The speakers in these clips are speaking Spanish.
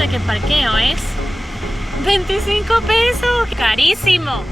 cuenta que el parqueo es 25 pesos. ¡Carísimo!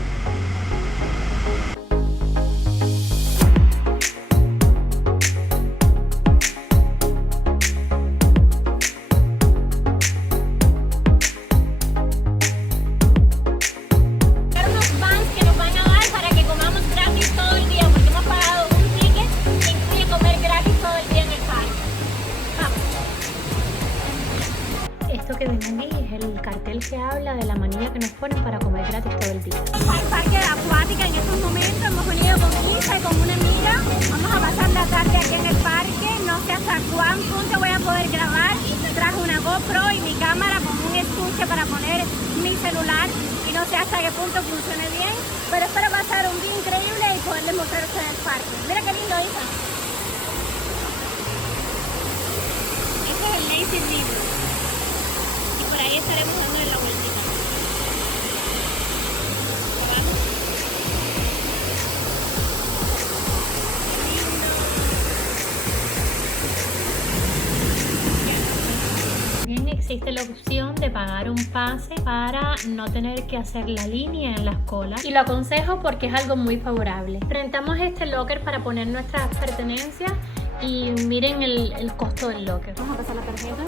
Que ven aquí es el cartel que habla de la manilla que nos ponen para comer gratis todo el día. Al parque de acuática en estos momentos hemos venido con Isa y con una amiga. Vamos a pasar la tarde aquí en el parque. No sé hasta cuán punto voy a poder grabar. Traje una GoPro y mi cámara con un estuche para poner mi celular y no sé hasta qué punto funcione bien, pero espero pasar un día increíble y poderles mostrar a ustedes el parque. Mira qué lindo, Isa. Este es el Lazy River. Por ahí estaremos dándole la vueltita. También existe la opción de pagar un pase para no tener que hacer la línea en las colas. Y lo aconsejo porque es algo muy favorable. Rentamos este locker para poner nuestras pertenencias y miren el costo del locker. Vamos a pasar la tarjeta.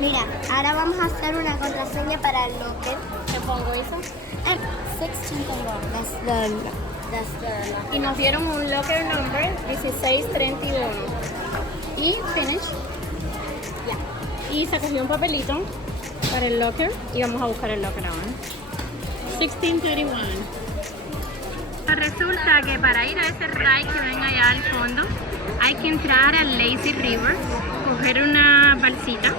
Mira, ahora vamos a hacer una contraseña para el locker. ¿Te pongo eso? 1631. That's the Y nos dieron un locker number 1631. Y finish. Y se cogió un papelito para el locker y vamos a buscar el locker ahora. 1631. Resulta que para ir a ese ride que ven allá al fondo hay que entrar al Lazy River, coger una balsita,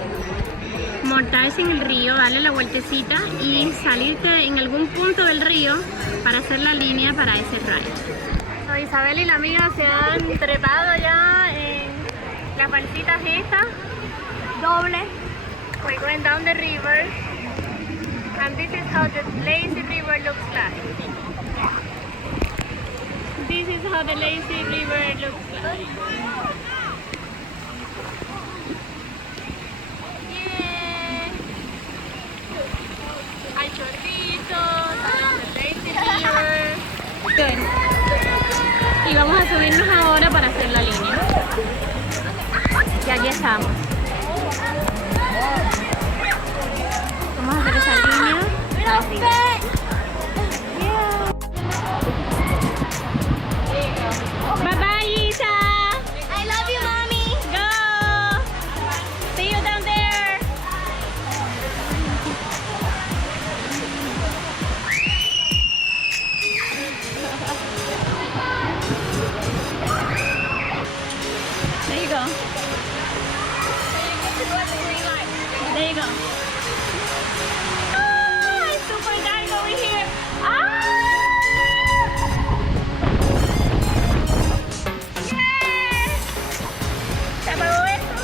montarse en el río, darle la vueltecita y salirte en algún punto del río para hacer la línea para ese ride. So, Isabel y la amiga se han trepado ya en las balsitas estas, doble. We're going down the river and this is how the Lazy River looks like. This is how the Lazy River looks like. Hay chorritos, el Lazy River. Good. Y vamos a subirnos ahora para hacer la línea. Y aquí estamos. Vamos a hacer esa línea. Bye bye, Isa. I love you, mommy. Go. See you down there. There you go. There you go. Oh, it's super dark over here. Ah! Yeah! ¿Se apagó esto?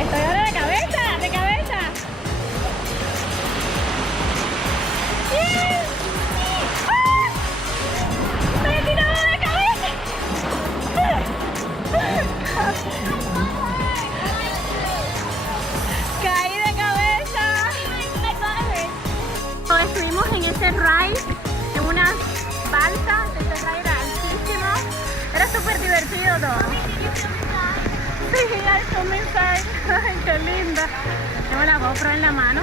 Estoy ahora de cabeza, de cabeza. ¡Me he tirado de cabeza! ¡Caí de cabeza! Estuvimos en ese ride, en unas balsas. Ese ride era altísimo. Era súper divertido todo. Sí, hay un mensaje. Ay, qué linda. Tengo la GoPro en la mano.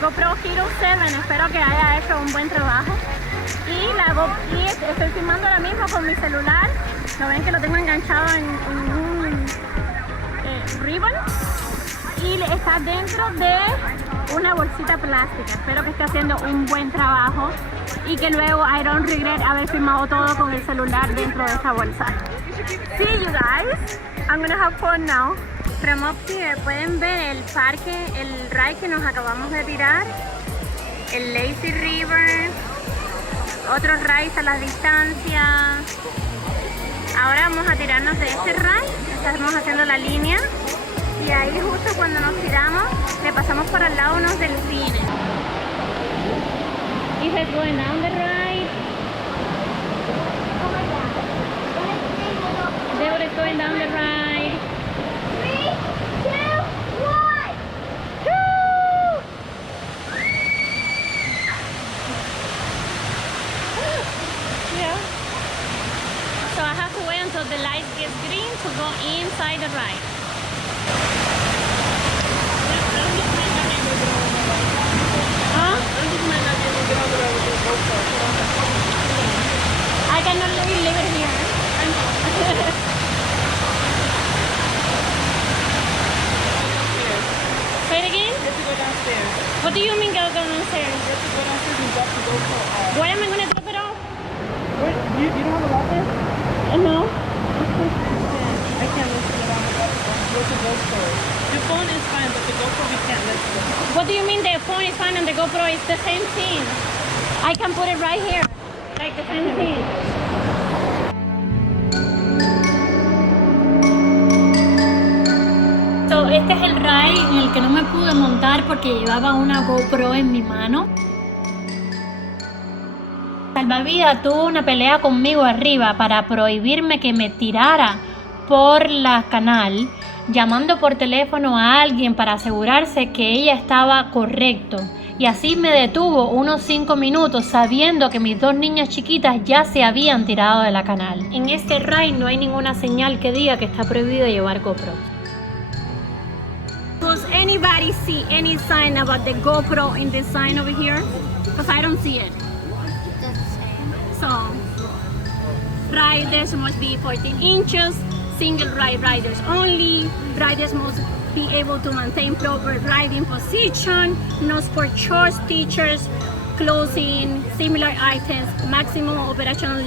GoPro Hero 7, espero que haya hecho un buen trabajo. Y estoy filmando ahora mismo con mi celular. Lo ven que lo tengo enganchado en un ribbon. Y está dentro de una bolsita plástica. Espero que esté haciendo un buen trabajo y que luego I don't regret haber filmado todo con el celular dentro de esa bolsa. See you guys. I'm gonna have fun now. From up here pueden ver el parque, el ride que nos acabamos de tirar, el Lazy River, otros rides a la distancia. Ahora vamos a tirarnos de este ride. Estamos haciendo la línea Y ahí justo cuando nos tiramos, le pasamos por al lado unos delfines. Ethan's going down the ride. Deborah is going down the ride. 3, 2, 1. Yeah. So I have to wait until the light gets green to go inside the ride. Huh? I cannot leave it here. Say it again? You have to go downstairs. What do you mean go downstairs? You have to go downstairs and drop the GoPro off. Why am I going to drop it off? Wait, you don't have a locker? No. I can't let you get on the GoPro. Where's the GoPro? Your phone is fine, but the GoPro we can't let you. What do you mean the phone is fine and the GoPro is the same thing? I can put it right here. Like the same thing. So, este es el ride en el que no me pude montar porque llevaba una GoPro en mi mano. Salvavidas tuvo una pelea conmigo arriba para prohibirme que me tirara por la canal, llamando por teléfono a alguien para asegurarse que ella estaba correcto. Y así me detuvo unos 5 minutos sabiendo que mis 2 niñas chiquitas ya se habían tirado de la canal. En este ride no hay ninguna señal que diga que está prohibido llevar GoPro. Does anybody see any sign about the GoPro in this sign over here? Because I don't see it. So, riders must be 14 inches, single ride riders only, riders must be able to maintain proper riding position, no sport shorts, teachers, clothing, similar items, maximum operational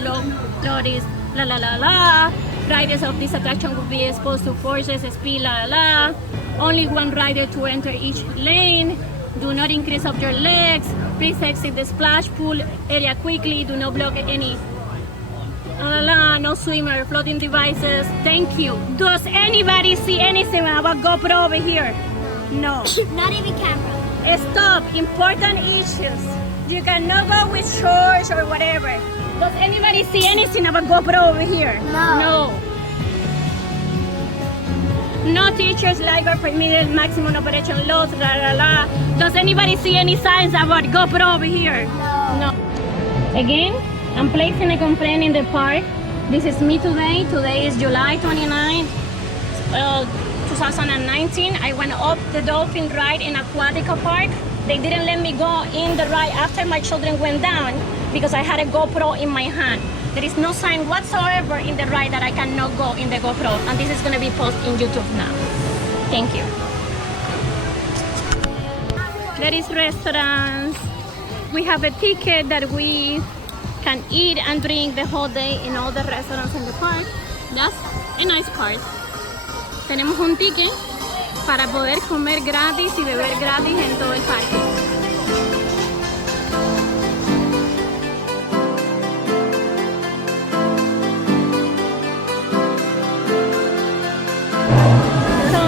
load is la la la la, riders of this attraction will be exposed to forces, speed, la la la, only one rider to enter each lane, do not increase up your legs, please exit the splash pool area quickly, do not block any no swimmer, floating devices, thank you. Does anybody see anything about GoPro over here? No. Not even camera. Stop, important issues. You cannot go with shorts or whatever. Does anybody see anything about GoPro over here? No. No teachers like or permitted maximum operation loads, la la la. Does anybody see any signs about GoPro over here? No. Again, I'm placing a complaint in the park. This is me today. Today is July 29, 2019. I went up the dolphin ride in Aquatica Park. They didn't let me go in the ride after my children went down because I had a GoPro in my hand. There is no sign whatsoever in the ride that I cannot go in the GoPro, and this is going to be posted in YouTube now. Thank you. There is restaurants. We have a ticket that we can eat and drink the whole day in all the restaurants in the park. That's a nice part. Tenemos un ticket para poder comer gratis y beber gratis en todo el parque.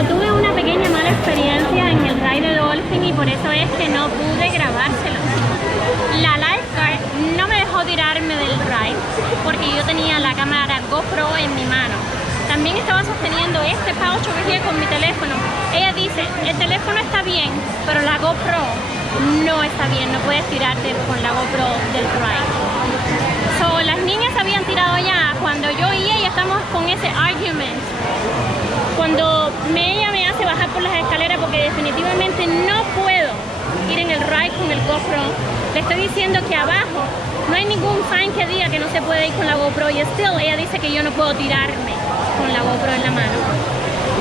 Tuve una pequeña mala experiencia en el ride de Dolphin y por eso es que no pude grabárselo. La lifeguard no me dejó tirarme del ride porque yo tenía la cámara GoPro en mi mano. También estaba sosteniendo este pouch over here con mi teléfono. Ella dice, el teléfono está bien, pero la GoPro no está bien, no puedes tirarte con la GoPro del ride. So, las niñas habían tirado ya cuando yo y ella estamos con ese argument. Cuando ella me hace bajar por las escaleras porque definitivamente no puedo ir en el ride con el GoPro, le estoy diciendo que abajo no hay ningún sign que diga que no se puede ir con la GoPro y still ella dice que yo no puedo tirarme con la GoPro en la mano.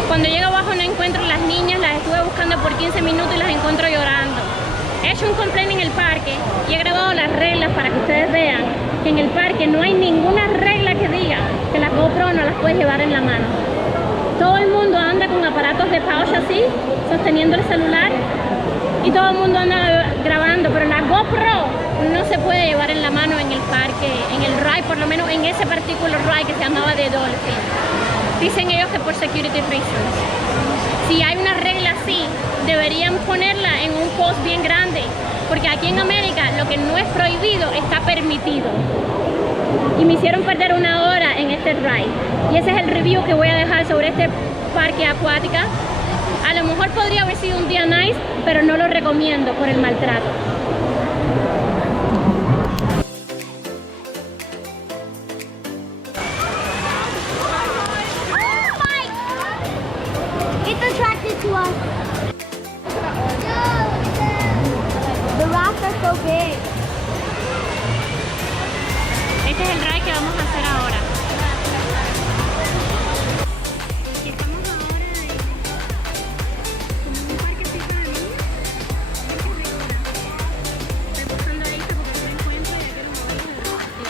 Cuando llego abajo no encuentro a las niñas, las estuve buscando por 15 minutos y las encuentro llorando. He hecho un complaint en el parque y he grabado las reglas para que ustedes vean que en el parque no hay ninguna regla que diga que las GoPro no las puedes llevar en la mano. Todo el mundo anda con aparatos de pouch así, sosteniendo el celular, y todo el mundo anda grabando, pero la GoPro no se puede llevar en la mano en el parque, en el ride, por lo menos en ese particular ride que se llamaba The Dolphin. Dicen ellos que por security reasons. Si hay una regla así, deberían ponerla en un post bien grande, porque aquí en América lo que no es prohibido está permitido. Y me hicieron perder 1 hora en este ride. Y ese es el review que voy a dejar sobre este parque acuática. A lo mejor podría haber sido un día nice, pero no lo recomiendo por el maltrato. It's attracted to us. The rocks are so big. Este es el ride que vamos a hacer ahora. Estamos ahora en un parquecito de niños. Estoy buscando a Isa porque no la encuentro y ya quiero moverme de la actividad.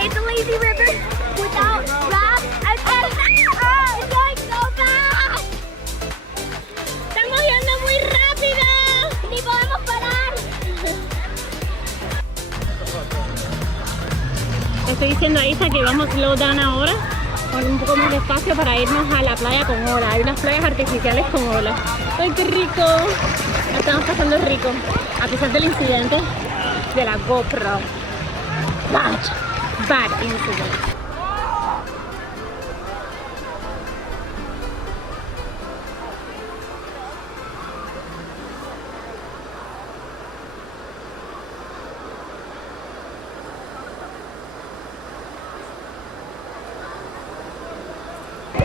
It's a lazy river without rafts and it's going so fast. ¡Estamos yendo muy rápido! Ni podemos parar. Estoy diciendo a Isa que vamos slow down ahora, con un poco más de espacio para irnos a la playa con olas. Hay unas playas artificiales con olas. ¡Ay, qué rico! La estamos pasando rico, a pesar del incidente de la GoPro. Bad incident.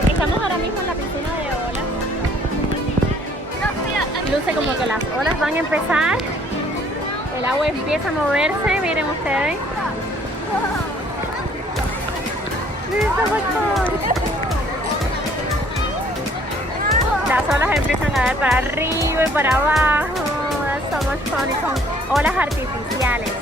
Estamos ahora mismo en la piscina de olas. Luce como que las olas van a empezar. El agua empieza a moverse, miren ustedes. Las olas empiezan a dar para arriba y para abajo. That's so much fun. Y son olas artificiales.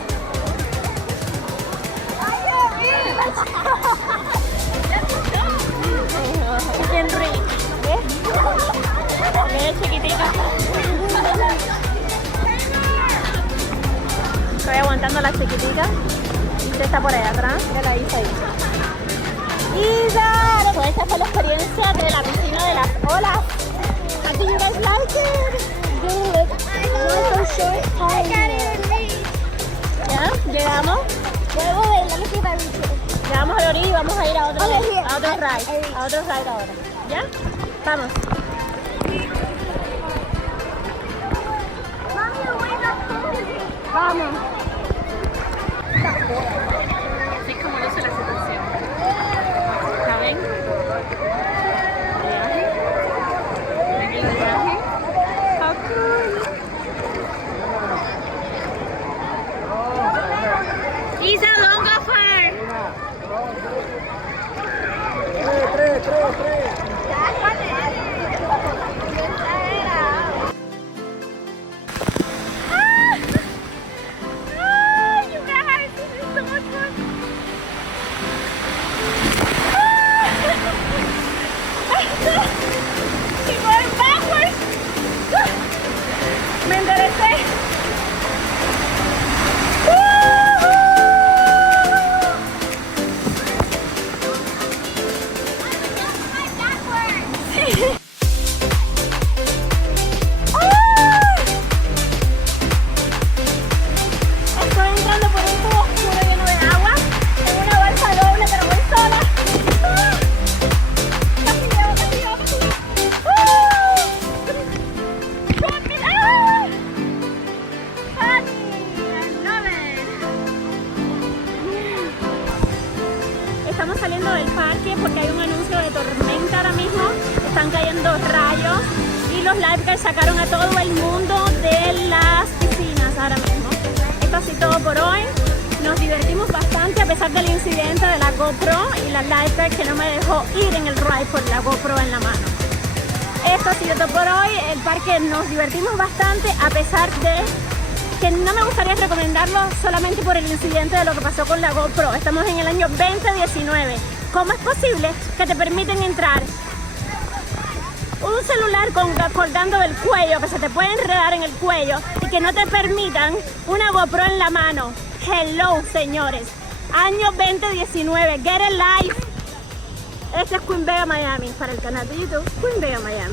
Bien rico. ¿Ves, chiquitita? Estoy aguantando a la chiquitita. Isa está por allá atrás. Mira la Isa ahí. ¡Isa! Pues esta fue la experiencia de la piscina de las olas. How do you guys like it? Good. I can't even reach. ¿Ya? ¿Llegamos? Let me see if I reach it. Llegamos a la orilla y vamos a ir a otro, Oh, yeah. a otro ride. A otro ride ahora. ¿Ya? Vamos. Vamos. Así es como luce la situación. ¿Saben? Aquí el viaje. How cool. Isa, don't go far. Me enderecé. Estoy entrando por un tubo oscuro lleno de agua en una balsa doble, pero voy sola. Casi llego, casi llego, casi llego. Estamos saliendo del parque porque hay un anuncio de tormenta ahora mismo. Están cayendo rayos y los lifeguards sacaron a todo el mundo de las piscinas ahora mismo. Esto ha sido todo por hoy. Nos divertimos bastante a pesar del incidente de la GoPro y la lifeguard que no me dejó ir en el ride por la GoPro en la mano. Esto ha sido todo por hoy. El parque nos divertimos bastante a pesar de que no me gustaría recomendarlo solamente por el incidente de lo que pasó con la GoPro. Estamos en el año 2019. ¿Cómo es posible que te permiten entrar un celular colgando del cuello, que se te puede enredar en el cuello, y que no te permitan una GoPro en la mano? Hello, señores. Año 2019. Get a life. Este es Queen Bea Miami para el canal de YouTube Queen Bea Miami.